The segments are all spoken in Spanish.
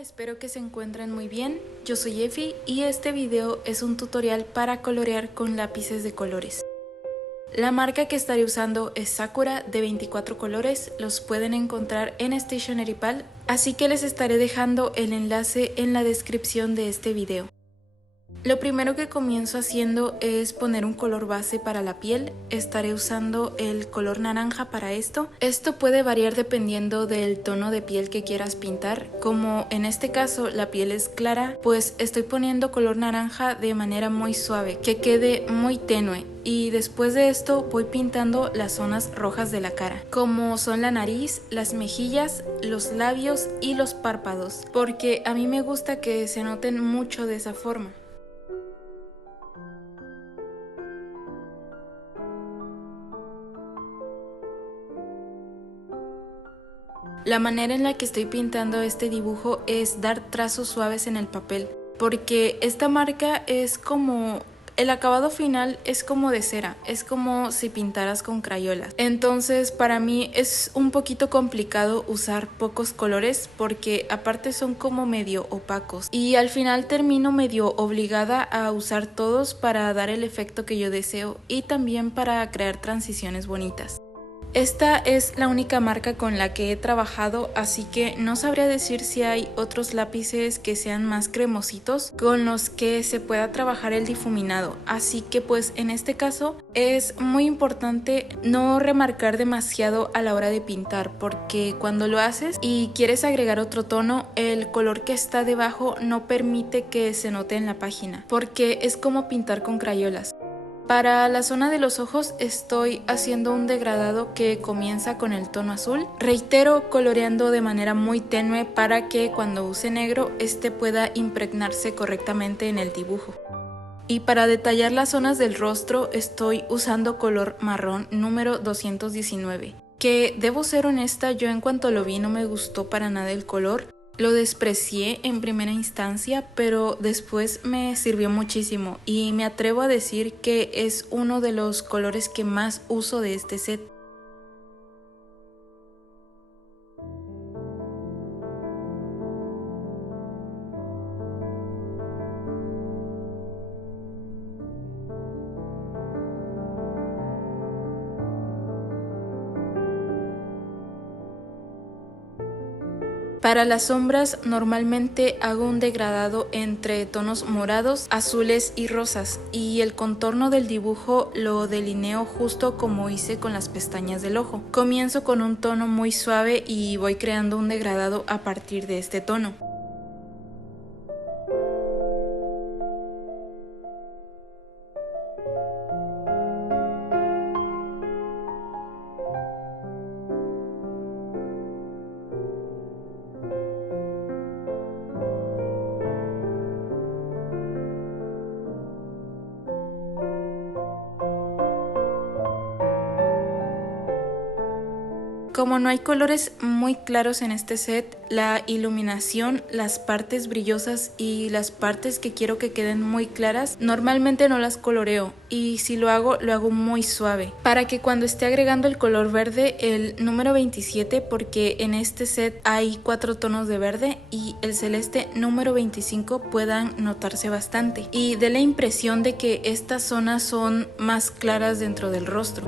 espero que se encuentren muy bien. Yo soy Efi y este video es un tutorial para colorear con lápices de colores. La marca que estaré usando es Sakura de 24 colores, los pueden encontrar en Stationery Pal, así que les estaré dejando el enlace en la descripción de este video. Lo primero que comienzo haciendo es poner un color base para la piel. Estaré usando el color naranja para esto. Esto puede variar dependiendo del tono de piel que quieras pintar. Como en este caso la piel es clara, pues estoy poniendo color naranja de manera muy suave, que quede muy tenue. Y después de esto voy pintando las zonas rojas de la cara, como son la nariz, las mejillas, los labios y los párpados, porque a mí me gusta que se noten mucho de esa forma. La manera en la que estoy pintando este dibujo es dar trazos suaves en el papel, porque esta marca es como... el acabado final es como de cera, es como si pintaras con crayolas. Entonces para mí es un poquito complicado usar pocos colores porque aparte son como medio opacos. Y al final termino medio obligada a usar todos para dar el efecto que yo deseo y también para crear transiciones bonitas. Esta es la única marca con la que he trabajado, así que no sabría decir si hay otros lápices que sean más cremositos con los que se pueda trabajar el difuminado. Así que pues en este caso es muy importante no remarcar demasiado a la hora de pintar, porque cuando lo haces y quieres agregar otro tono, el color que está debajo no permite que se note en la página, porque es como pintar con crayolas. Para la zona de los ojos estoy haciendo un degradado que comienza con el tono azul. Reitero, coloreando de manera muy tenue para que cuando use negro este pueda impregnarse correctamente en el dibujo. Y para detallar las zonas del rostro estoy usando color marrón número 219. Que debo ser honesta, yo en cuanto lo vi no me gustó para nada el color. Lo desprecié en primera instancia, pero después me sirvió muchísimo y me atrevo a decir que es uno de los colores que más uso de este set. Para las sombras normalmente hago un degradado entre tonos morados, azules y rosas, y el contorno del dibujo lo delineo justo como hice con las pestañas del ojo. Comienzo con un tono muy suave y voy creando un degradado a partir de este tono. Como no hay colores muy claros en este set, la iluminación, las partes brillosas y las partes que quiero que queden muy claras, normalmente no las coloreo y si lo hago muy suave. Para que cuando esté agregando el color verde, el número 27, porque en este set hay 4 tonos de verde, y el celeste número 25 puedan notarse bastante y dé la impresión de que estas zonas son más claras dentro del rostro.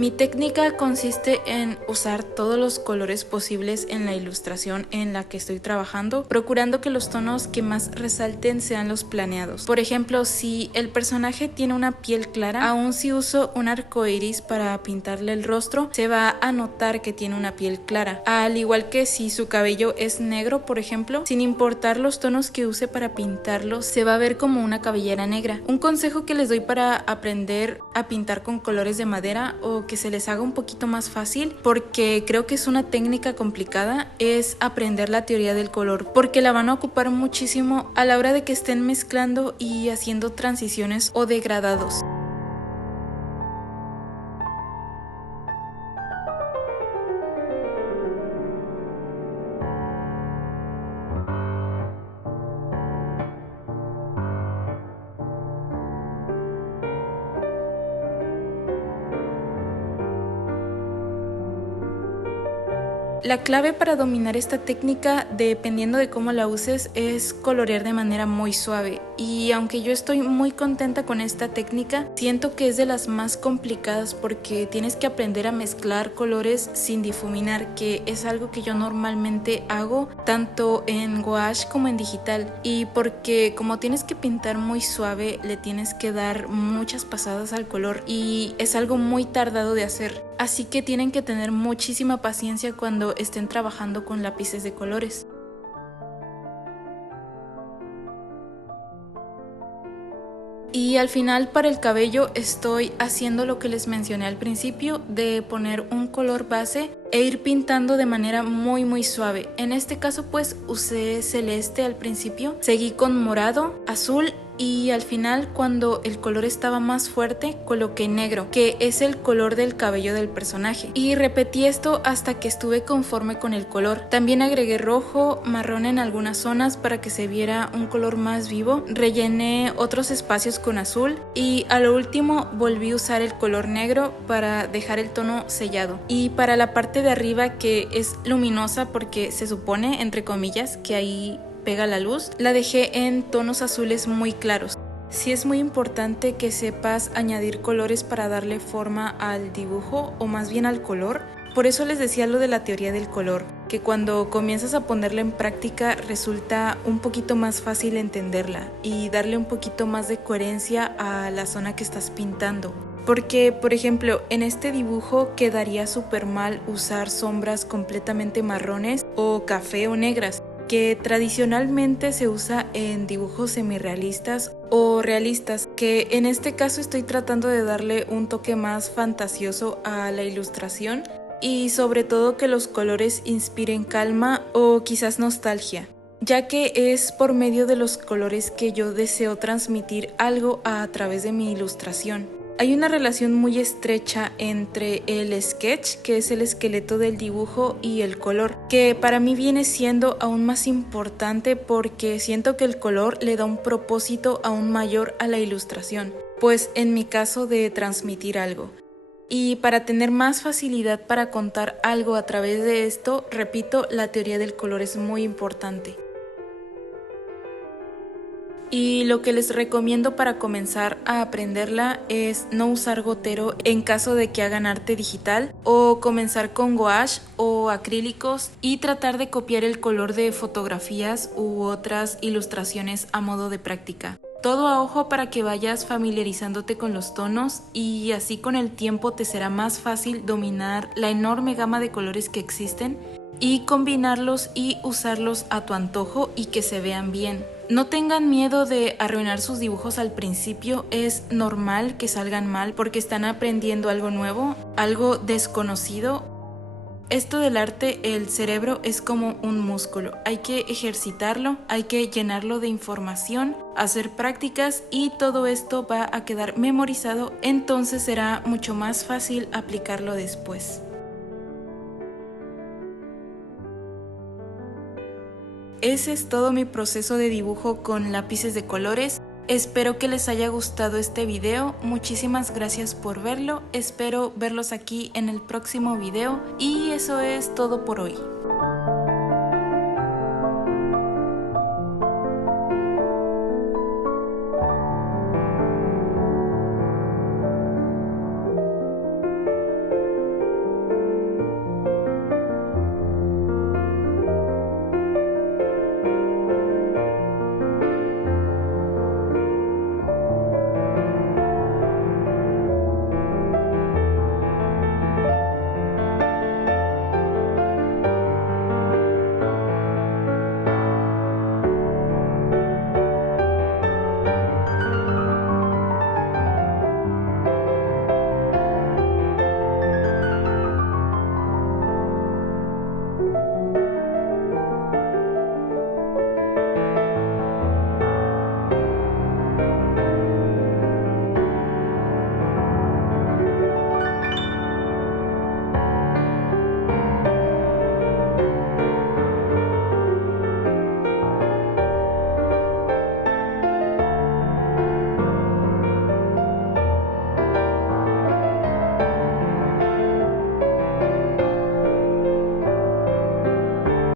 Mi técnica consiste en usar todos los colores posibles en la ilustración en la que estoy trabajando, procurando que los tonos que más resalten sean los planeados. Por ejemplo, si el personaje tiene una piel clara, aun si uso un arco iris para pintarle el rostro, se va a notar que tiene una piel clara. Al igual que si su cabello es negro, por ejemplo, sin importar los tonos que use para pintarlo, se va a ver como una cabellera negra. Un consejo que les doy para aprender a pintar con colores de madera o que que se les haga un poquito más fácil, porque creo que es una técnica complicada, es aprender la teoría del color, porque la van a ocupar muchísimo a la hora de que estén mezclando y haciendo transiciones o degradados. La clave para dominar esta técnica, dependiendo de cómo la uses, es colorear de manera muy suave. Y aunque yo estoy muy contenta con esta técnica, siento que es de las más complicadas porque tienes que aprender a mezclar colores sin difuminar, que es algo que yo normalmente hago tanto en gouache como en digital. Y porque como tienes que pintar muy suave, le tienes que dar muchas pasadas al color y es algo muy tardado de hacer. Así que tienen que tener muchísima paciencia cuando estén trabajando con lápices de colores. Y al final, para el cabello estoy haciendo lo que les mencioné al principio, de poner un color base e ir pintando de manera muy suave. En este caso pues usé celeste al principio, seguí con morado, azul y al final, cuando el color estaba más fuerte, coloqué negro, que es el color del cabello del personaje, y repetí esto hasta que estuve conforme con el color. También agregué rojo, marrón en algunas zonas para que se viera un color más vivo, rellené otros espacios con azul y a lo último volví a usar el color negro para dejar el tono sellado. Y para la parte de arriba, que es luminosa porque se supone, entre comillas, que ahí pega la luz, la dejé en tonos azules muy claros. Sí es muy importante que sepas añadir colores para darle forma al dibujo, o más bien al color. Por eso les decía lo de la teoría del color, que cuando comienzas a ponerla en práctica resulta un poquito más fácil entenderla y darle un poquito más de coherencia a la zona que estás pintando. Porque, por ejemplo, en este dibujo quedaría súper mal usar sombras completamente marrones o café o negras, que tradicionalmente se usa en dibujos semirrealistas o realistas, que en este caso estoy tratando de darle un toque más fantasioso a la ilustración y sobre todo que los colores inspiren calma o quizás nostalgia, ya que es por medio de los colores que yo deseo transmitir algo a través de mi ilustración. Hay una relación muy estrecha entre el sketch, que es el esqueleto del dibujo, y el color, que para mí viene siendo aún más importante porque siento que el color le da un propósito aún mayor a la ilustración, pues en mi caso de transmitir algo. Y para tener más facilidad para contar algo a través de esto, repito, la teoría del color es muy importante. Y lo que les recomiendo para comenzar a aprenderla es no usar gotero en caso de que hagan arte digital, o comenzar con gouache o acrílicos y tratar de copiar el color de fotografías u otras ilustraciones a modo de práctica. Todo a ojo para que vayas familiarizándote con los tonos y así con el tiempo te será más fácil dominar la enorme gama de colores que existen y combinarlos y usarlos a tu antojo y que se vean bien. No tengan miedo de arruinar sus dibujos al principio, es normal que salgan mal porque están aprendiendo algo nuevo, algo desconocido. Esto del arte, el cerebro es como un músculo, hay que ejercitarlo, hay que llenarlo de información, hacer prácticas y todo esto va a quedar memorizado, entonces será mucho más fácil aplicarlo después. Ese es todo mi proceso de dibujo con lápices de colores. Espero que les haya gustado este video. Muchísimas gracias por verlo. Espero verlos aquí en el próximo video. Y eso es todo por hoy.